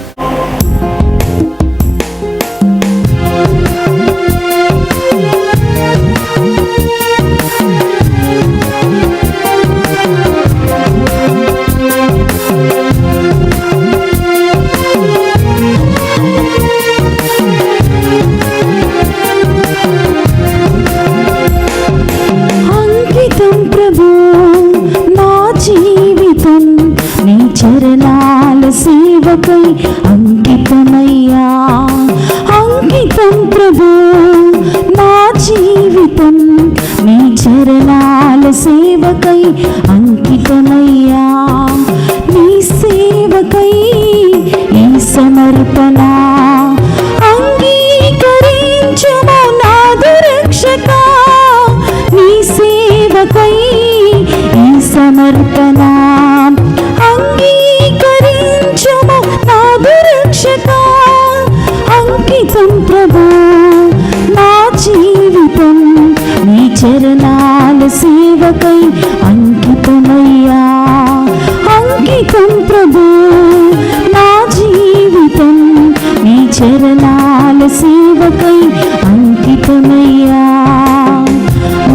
చరణాల సేవకై అంకితమయ్యా, అంకితం ప్రభు నా జీవితం, నీ చరణాల సేవకై అంకితమయ్యా. నీ సేవకై ఈ సమర్పణ అంగీకరించుము నాదు రక్షక. నీ సేవకై ఈ సమర్పణ అంగీకరించుము నాదు రక్షక. అంకితం ప్రభు నా జీవితం, నీ చరణాల సేవకై అంకితమయ్యా, అంకితం ప్రభు నా జీవితం, నీ చరణాల సేవకై అంకితమయ్యా.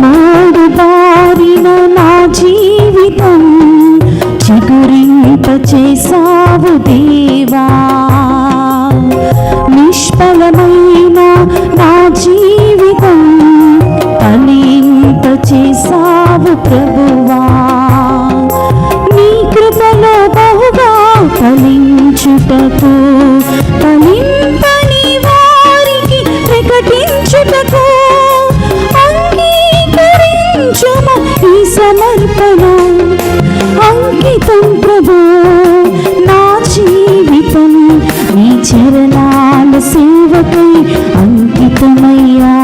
మూడు బారిన నా జీవితం చిగురింప చేసావు దేవా, నిష్ఫలమైన నా జీవితం ఫలింప చేసావు ప్రభువా. నీ కృపలో బహుగా ఫలించుటకు, ఫలింపని వారికి ప్రకటించుటకు అంగీకరించుము ఈ సమర్పణ. అంకితం ప్రభు నా జీవితం, నీ చరణాల సేవకై అంకితమయ్యా,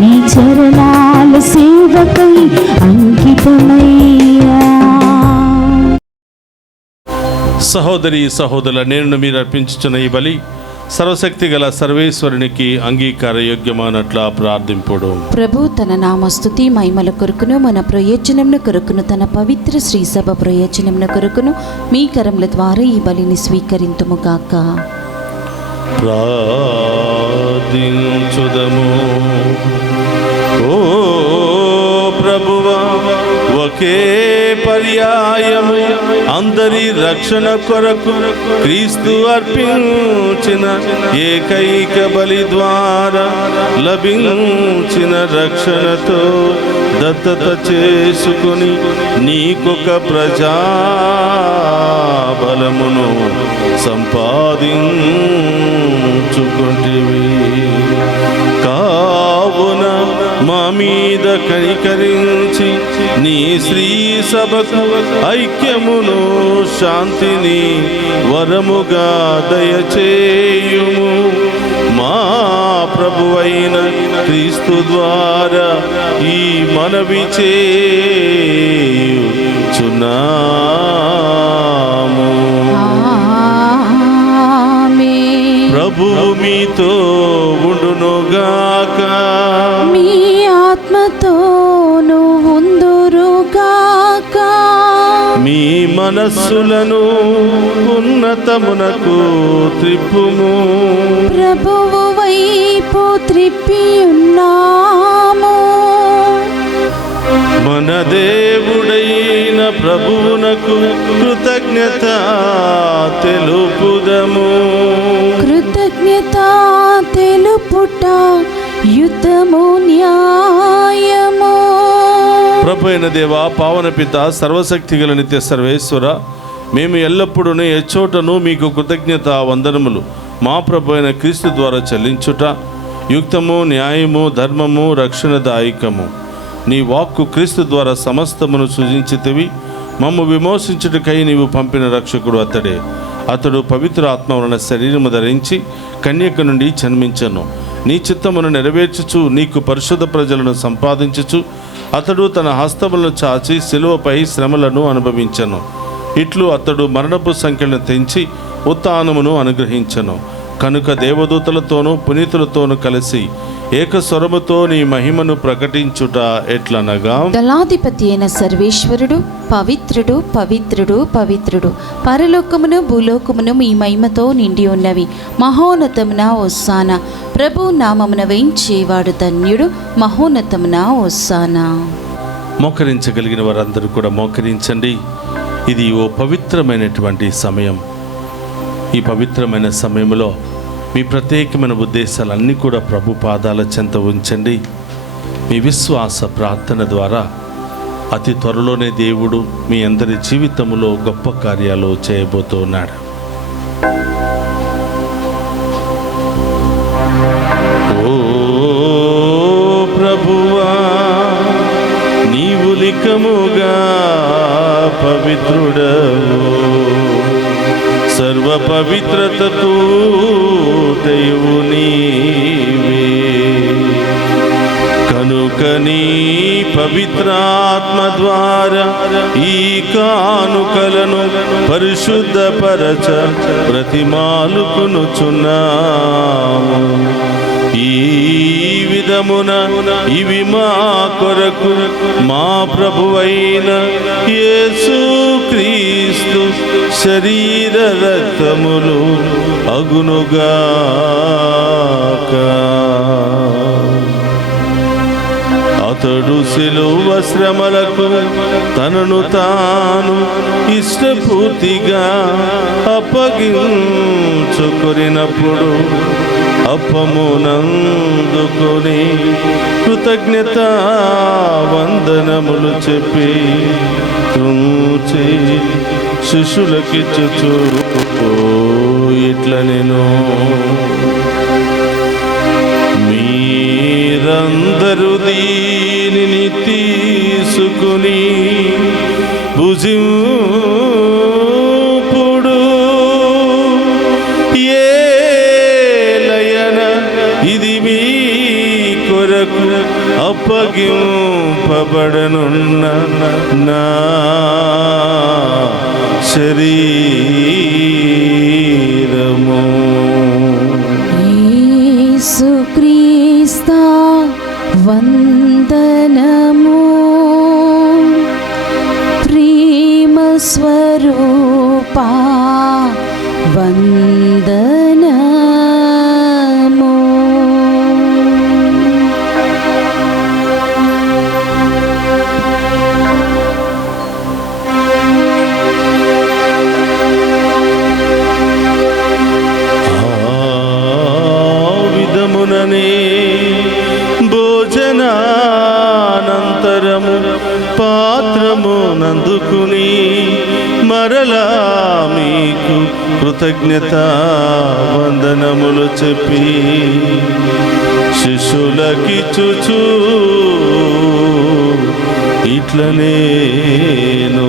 నీ చరణాల సేవకై అంకితమయ్యా. సహోదరి సహోదరుల నేను మీరు అర్పించుచున్న ఈ బలి సర్వశక్తి గల సర్వేశ్వరునికి అంగీకారయోగ్యమానట్లా ప్రార్థింపుడు. ప్రభు తన నామస్తుతి మహిమల కొరకును మన ప్రయోజనమున కొరకును తన పవిత్ర శ్రీ సభ ప్రయోజనమున కొరకును మీ కరముల ద్వారా ఈ బలిని స్వీకరింతుముగాక. ప్రార్థించుదము. ఓ ప్రభువా, ఒకే పర్యాయము అందరి రక్షణ కొరకు క్రీస్తు అర్పించిన ఏకైక బలి ద్వారా లభించిన రక్షణతో దత్తత చేసుకుని నీకొక ప్రజాబలమును సంపాదించుకుంటివి. కావున మా మీద కనికరించి నీ శ్రీ సభకు ఐక్యమును శాంతిని వరముగా దయచేయుము. మా ప్రభువైన క్రీస్తు ద్వారా ఈ మనవి చేయుచున్నాము. ప్రభువు మీతో ఉండునుగాక. మీ ఆత్మతోను ఉందురుగాక. మీ మనస్సులను ఉన్నతమునకు త్రిప్పుము. ప్రభువు వైపు త్రిప్పి ఉన్నాము. మన దేవుడైన ప్రభువునకు కృతజ్ఞత తెలుపుదము. కృతజ్ఞత తెలుపుట యుద్ధము న్యాయము. ప్రభు అయిన దేవా, పావన పిత, సర్వశక్తి గల నిత్య సర్వేశ్వర, మేము ఎల్లప్పుడూ ఎచ్చోటను మీకు కృతజ్ఞత వందనములు మా ప్రభు అయిన క్రీస్తు ద్వారా చెల్లించుట యుక్తము, న్యాయము, ధర్మము, రక్షణదాయకము. నీ వాక్కు క్రీస్తు ద్వారా సమస్తమును సృజించితివి. మమ్ము విమోచించుటకై నీవు పంపిన రక్షకుడు అతడే. అతడు పవిత్ర ఆత్మ వలన శరీరము ధరించి కన్యక నుండి జన్మించను. నీ చిత్తమును నెరవేర్చుచు నీకు పరిశుద్ధ ప్రజలను సంపాదించుచు అతడు తన హస్తములను చాచి శిలువపై శ్రమలను అనుభవించను. ఇట్లు అతడు మరణపు సంఖ్యలను తెంచి ఉత్థానమును అనుగ్రహించను. కనుక దేవదూతలతోనూ పునీతులతోనూ కలిసి ఏకస్వరముతో నీ మహిమను ప్రకటించుట ఎట్లనగా, దళాధిపతి అయిన సర్వేశ్వరుడు పవిత్రుడు పవిత్రుడు పవిత్రుడు, పరలోకమును భూలోకమును మీ మహిమతో నిండి ఉన్నవి. మహోన్నతమున హోసానా, ప్రభు నామమున వేయించేవాడు ధన్యుడు. మహోన్నతమున హోసానా. మోకరించగలిగిన వారందరూ కూడా మోకరించండి. ఇది ఓ పవిత్రమైనటువంటి సమయం. ఈ పవిత్రమైన సమయంలో మీ ప్రత్యేకమైన ఉద్దేశాలన్నీ కూడా ప్రభు పాదాల చెంత ఉంచండి. మీ విశ్వాస ప్రార్థన ద్వారా అతి త్వరలోనే దేవుడు మీ అందరి జీవితంలో గొప్ప కార్యాలు చేయబోతున్నాడు. ఓ ప్రభువా, నీవు లిఖముగా పవిత్రుడవు, సర్వ పవిత్రతకు దైవు నీవే. కనుక నీ పవిత్రాత్మ ద్వారా ఈ కానుకలను పరిశుద్ధపరచ ప్రతిమాలుకొనుచున్నాము. ఈ విధమున ఇవి మా కొరకు మా ప్రభువైన యేసుక్రీస్తు శరీర రక్తములు అగునుగాక. అతడు శిలువ శ్రమలకు తనను తాను ఇష్టపూర్తిగా అప్పగించుకొనినప్పుడు అప్పమునందుకొని కృతజ్ఞత వందనములు చెప్పి త్రుంచి శిష్యులకిచ్చుచు ఇట్ల నేను, మీరందరూ దీనిని తీసుకుని భుజింపుడు. ఇది మీ కొరకు అప్పగింపబడనున్న నా శరీరం. వందనము. విధముననే భోజనానంతరము పాత్రము నందుకుని మరలా మీకు కృతజ్ఞత వందనములు చెప్పి శిష్యులకిచ్చుచు ఇట్లనేను,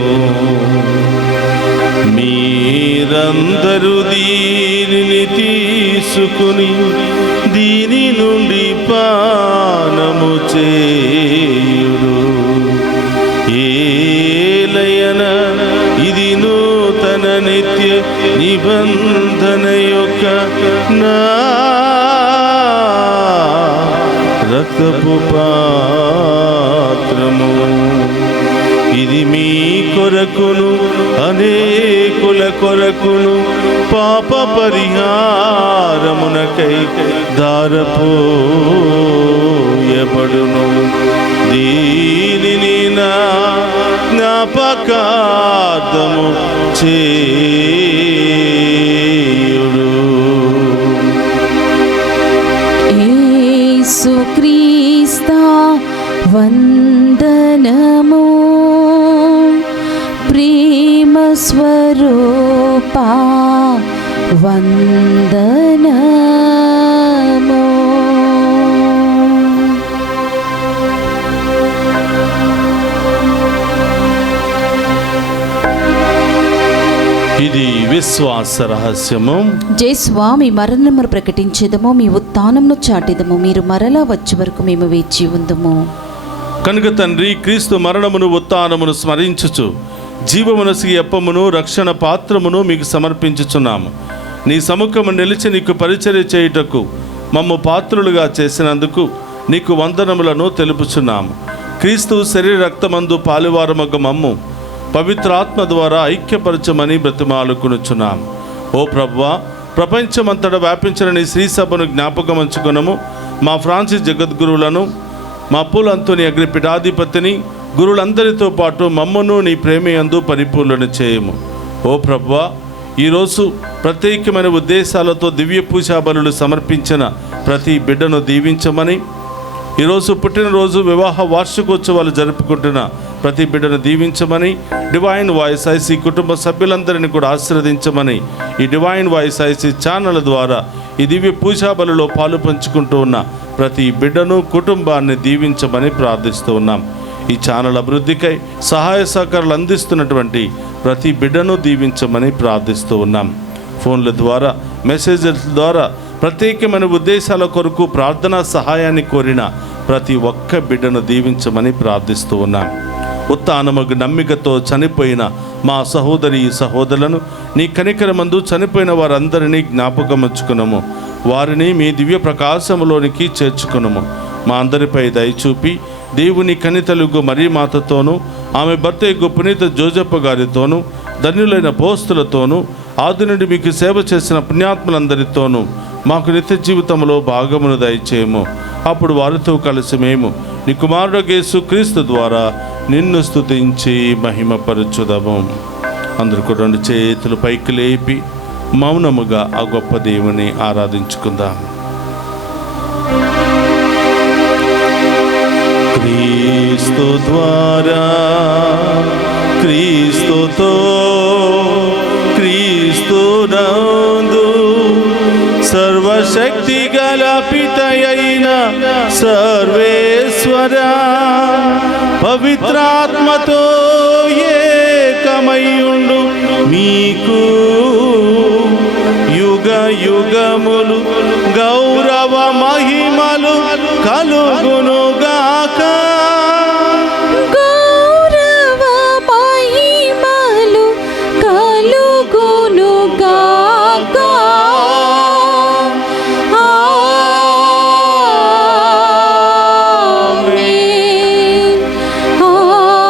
మీరందరూ దీనిని తీసుకుని దీని నుండి పానము చేయుడు. ఏలయన ఇది నూతన నిత్య నిబంధన యొక్క నా రక్తపు పాత్రము. ఇది మీ కొరకును అనేకుల కొరకును పాప పరిహారమునకై ధారపోయబడును. దీనిని నా జ్ఞాపకార్థము చేయుడు. యేసుక్రీస్తా వందనము. ప్రేమ స్వరూపా వందనము. ఇది విశ్వాస రహస్యము. జేసువా, మీ మరణమును ప్రకటించేదము, మీ ఉత్థానమును చాటెదము. మీరు మరలా వచ్చే వరకు మేము వేచి ఉందము. కనుక తండ్రి, క్రీస్తు మరణమును ఉత్థానమును స్మరించుచు జీవమునసిగి అప్పమును రక్షణ పాత్రమును మీకు సమర్పించుచున్నాము. నీ సముఖము నిలిచి నీకు పరిచర్య చేయుటకు మమ్ము పాత్రులుగా చేసినందుకు నీకు వందనములను తెలుపుచున్నాము. క్రీస్తు శరీర రక్తమందు పాలువారమగు మమ్ము పవిత్రాత్మ ద్వారా ఐక్యపరచమని బ్రతిమాలుకొనుచున్నాము. ఓ ప్రభువా, ప్రపంచమంతటా వ్యాపించిన నీ శ్రీ సభను జ్ఞాపకమంచుకునము. మా ఫ్రాన్సిస్ జగద్గురువులను, మా పూల్ అంతోని అగ్రిపీఠాధిపతిని, గురువులందరితో పాటు మమ్మను నీ ప్రేమయందు పరిపూర్ణ చేయము. ఓ ప్రభువా, ఈరోజు ప్రత్యేకమైన ఉద్దేశాలతో దివ్య పూజా బలులు సమర్పించిన ప్రతి బిడ్డను దీవించమని, ఈరోజు పుట్టినరోజు వివాహ వార్షికోత్సవాలు జరుపుకుంటున్న ప్రతి బిడ్డను దీవించమని, డివైన్ వాయిస్ ఐసీ కుటుంబ సభ్యులందరినీ కూడా ఆశీర్వదించమని, ఈ డివైన్ వాయిస్ ఐసీ ఛానల్ ద్వారా ఈ దివ్య పూజా బలులో పాలు పంచుకుంటూ ఉన్న ప్రతి బిడ్డను కుటుంబాన్ని దీవించమని ప్రార్థిస్తూ ఉన్నాం. ఈ ఛానల్ అభివృద్ధికై సహాయ సహకారాలు అందిస్తున్నటువంటి ప్రతి బిడ్డను దీవించమని ప్రార్థిస్తూ ఉన్నాం. ఫోన్ల ద్వారా, మెసేజ్ల ద్వారా ప్రత్యేకమైన ఉద్దేశాల కొరకు ప్రార్థనా సహాయాన్ని కోరిన ప్రతి ఒక్క బిడ్డను దీవించమని ప్రార్థిస్తూ ఉన్నాం. ఉత్థానముకు నమ్మికతో చనిపోయిన మా సహోదరి సహోదరులను నీ కనికరమందు చనిపోయిన వారందరినీ జ్ఞాపకముంచుకునము. వారిని మీ దివ్య ప్రకాశములోనికి చేర్చుకునము. మా అందరిపై దయచూపి దేవుని కనితలుగు మరియమాతతోనూ, ఆమె భర్త పునీత జోజప్ప గారితోనూ, ధన్యులైన పోస్తులతోనూ, ఆది నుండి మీకు సేవ చేసిన పుణ్యాత్ములందరితోనూ మాకు నిత్య జీవితంలో భాగమును దయచేయము. అప్పుడు వారితో కలిసి మేము నీ కుమారుడు యేసు క్రీస్తు ద్వారా నిన్ను స్తుతించి మహిమపరచుదము. అందరూ కూడా రెండు చేతులు పైకి లేపి మౌనముగా ఆ గొప్ప దేవుని ఆరాధించుకుందాం. క్రీస్తు ద్వారా, క్రీస్తుతో, క్రీస్తునందు సర్వశక్తి గల పితయైన సర్వేశ్వర పవిత్రాత్మతో ఏకమయుండు మీకు యుగ యుగములు గౌరవ మహిమలు కలుగునుగాక. గౌరవ మహిమలు కలుగునుగాక. ఆమేన్. ఆమేన్.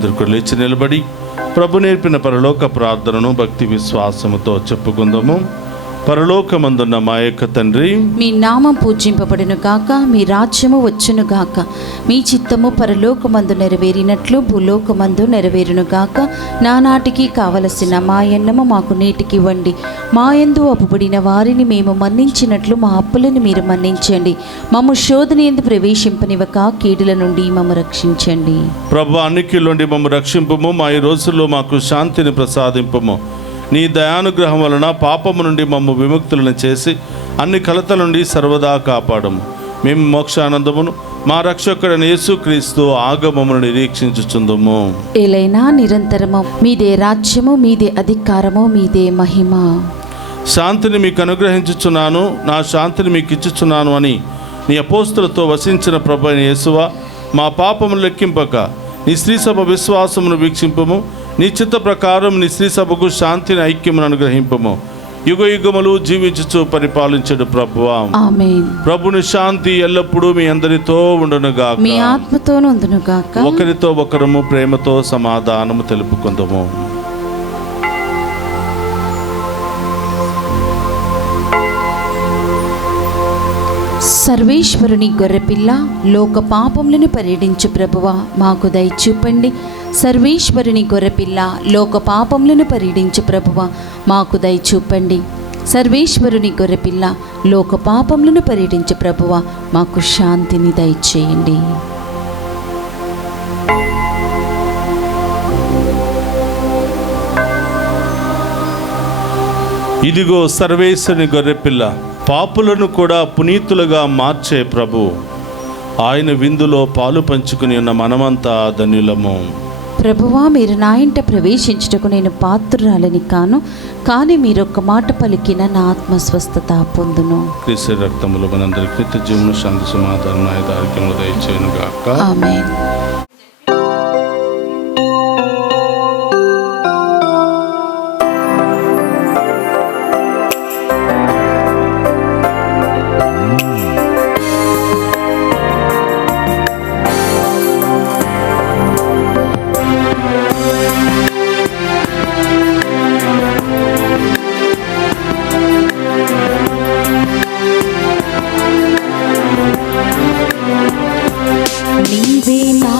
అందరు కూడా లేచి నిలబడి ప్రభు నేర్పిన పరలోక ప్రార్థనను భక్తి విశ్వాసముతో చెప్పుకుందాము. పరలోకమందున్న మా యొక్క తండ్రి, మీ నామం పూజింపబడును గాక, మీ రాజ్యము వచ్చును గాక, మీ చిత్తము పరలోకమందు నెరవేరినట్లు భూలోకమందు నెరవేరును గాక. నానాటికి కావలసిన మా అన్నము మాకు నేటికి ఇవ్వండి. మా యందు అప్పుబడిన వారిని మేము మన్నించినట్లు మా అప్పులను మీరు మన్నించండి. మమ్ము శోధన యందు ప్రవేశింపనివ్వక కీడుల నుండి మమ్ము రక్షించండి. ప్రభు అన్నికీల నుండి మమ్ము రక్షింపుము. మా ఈ రోజుల్లో మాకు శాంతిని ప్రసాదింపుము. నీ దయానుగ్రహం వలన పాపము నుండి మమ్ము విముక్తులను చేసి అన్ని కలతల నుండి సర్వదా కాపాడము. మేము మోక్షానందమును మా రక్షకుడైన యేసుక్రీస్తు ఆగమమును నిరీక్షించుచుందుము. ఏలైనా నిరంతరము మీదే రాజ్యము, మీదే అధికారము, మీదే మహిమ. శాంతిని మీకు అనుగ్రహించుచున్నాను, నా శాంతిని మీకు ఇచ్చుచున్నాను అని నీ అపోస్తులతో వసించిన ప్రభు అయిన యేసువా, మా పాపమును లెక్కింపక నీ స్త్రీ సభ విశ్వాసమును వీక్షింపము. నీ చిత్త ప్రకారం నీ స్త్రీ సభకు శాంతిని ఐక్యమును అనుగ్రహింపము. యుగ యుగములు జీవించుచు పరిపాలించడు ప్రభువా. ఆమేన్. ప్రభుని శాంతి ఎల్లప్పుడూ మీ అందరితో ఉండునుగాక, మీ ఆత్మతోను ఉండును గాక. ఒకరితో ఒకరము ప్రేమతో సమాధానము తెలుపుకుందాము. సర్వేశ్వరుని గొర్రెపిల్ల, లోక పాపములను పరిహరించు ప్రభువా, మాకు దయ చూపండి. సర్వేశ్వరుని గొర్రెపిల్ల, లోక పాపములను పరిహరించు ప్రభువా, మాకు దయ చూపండి. సర్వేశ్వరుని గొర్రెపిల్ల, లోక పాపములను పరిహరించు ప్రభువా, మాకు శాంతిని దయచేయండి. ఇదిగో సర్వేశ్వరుని గొర్రెపిల్ల, పాపులను కూడా పునీతులుగా మార్చే ప్రభు. ఆయన విందులో పాలు పంచుకుని ఉన్న మనమంతా ధన్యులము. ప్రభువా, మీరు నా ఇంట ప్రవేశించుటకు నేను పాత్రురాలని కాను, కానీ మీరొక్క మాట పలికిన నా ఆత్మ స్వస్థత పొందును. క్రీస్తు రక్తములు మనందరికి నిత్య జీవన శాంతి సమాధానం ఆరోగ్యములు దయచేయును గాక. ఆమేన్. నీవే నా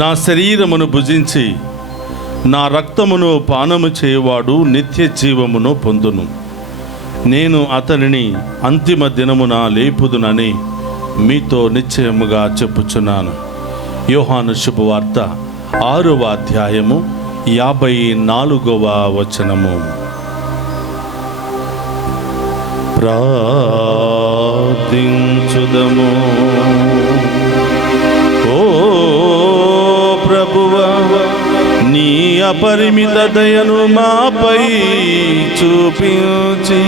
నా శరీరమును భుజించి నా రక్తమును పానము చేయవాడు నిత్య జీవమును పొందును. నేను అతనిని అంతిమ దినమున లేపుదునని మీతో నిశ్చయముగా చెప్పుచున్నాను. యోహాను శుభవార్త 6వ అధ్యాయము 54వ వచనము. ప్రార్థించుదము. ఓ ప్రభువా, నీ అపరిమిత దయను మాపై చూపించి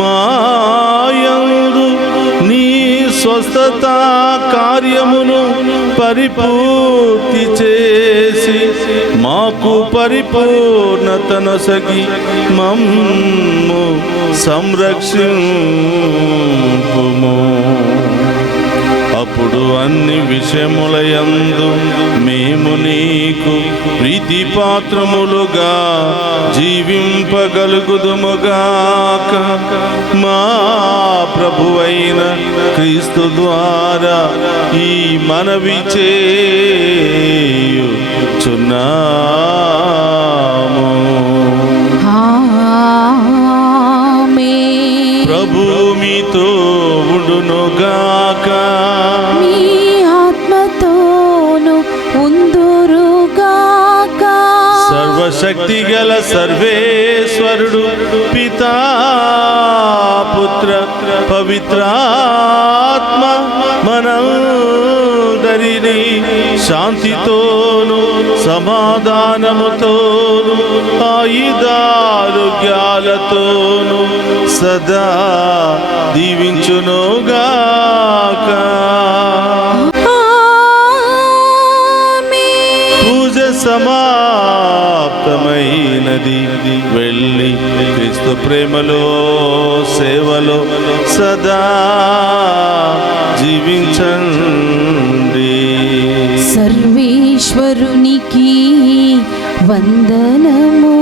మాయందు నీ స్వస్థత కార్యమును పరిపూర్తి చేసి మాకు పరిపూర్ణతనొసగి మమ్ము సంరక్షింపుము. అప్పుడు అన్ని విషయములయందు మేము నీకు ప్రీతిపాత్రములుగా జీవింపగలుగుదుముగాక. మా ప్రభువైన క్రీస్తు ద్వారా ఈ మనవి చేయుచున్నాము. ప్రభు మీతో ఉండునుగాక. మీ ఆత్మతోను ఉందురుగాక. సర్వశక్తి గల సర్వేశ్వరుడు పితా పుత్ర పవిత్రాత్మ మనందరినీ శాంతితోను సమాధానముతోను ఆయుధారోగ్యాలతోను సదా దీవించునుగాక. పూజ సమాప్తమైనది. వెళ్ళి క్రీస్తు ప్రేమలో సేవలో సదా జీవించండి. సర్వేశ్వరునికి వందనము.